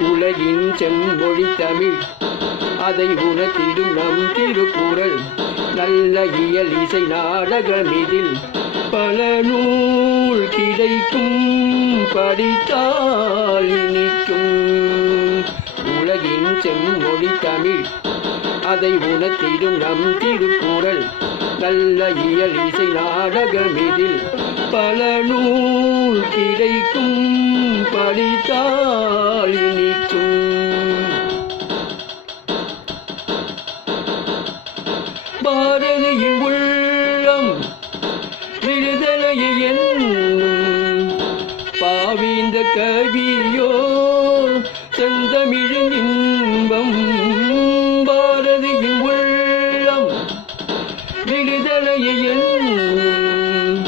உலகின் செம்மொழி தமிழ். அதை உணர்த்திடும் நம் திருக்குறள். நல்ல இயல் இசை நாடகம் இதில் பல நூல் கிடைக்கும். படித்தால் இனிக்கும் உலகின் செம்மொழி தமிழ். அதை உணர்த்திடும் நம் திருக்குறள். நல்ல இயல் இசை நாடகம் இதில் பல நூல் கிடைக்கும். படித்தால் பாரதியின் உள்ளம் விடுதலையை என்னும் பாவிந்த கவியோ செந்தமிழின் இன்பம். பாரதியின் உள்ளம் விடுதலையை என்னும்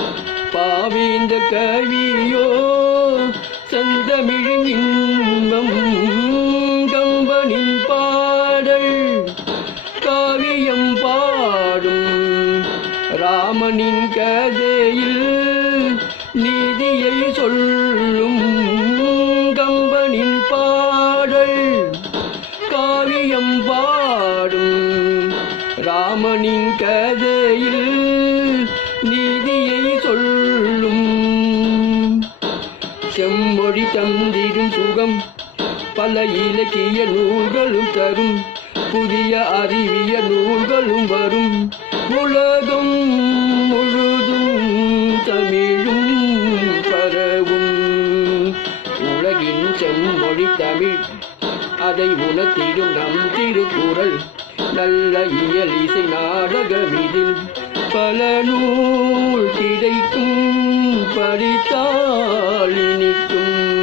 பாவிந்த கவியோ செந்தமிழின் இன்பம். கம்பனின் பாடல் காவியம் ராமனின் கதையில் நீதியை சொல்லும் கம்பனின் பாடல் காவியம் பாடும் ராமனின் கதையில் நீதியை சொல்லும். செம்மொழி தந்திடும் சுகம் பல இலக்கிய நூல்களும் தரும். புதிய அறிவிய நூல்களும் வரும். உலகம் முழுதும் தமிழும் பரவும். உலகின் செம்மொழி தமிழ் அதை உணர்த்திடும் நம் திருக்குறள். நல்ல இயல் இசை நாடகம் இதில் பல நூல் கிடைக்கும் படித்தால் இனிக்கும்.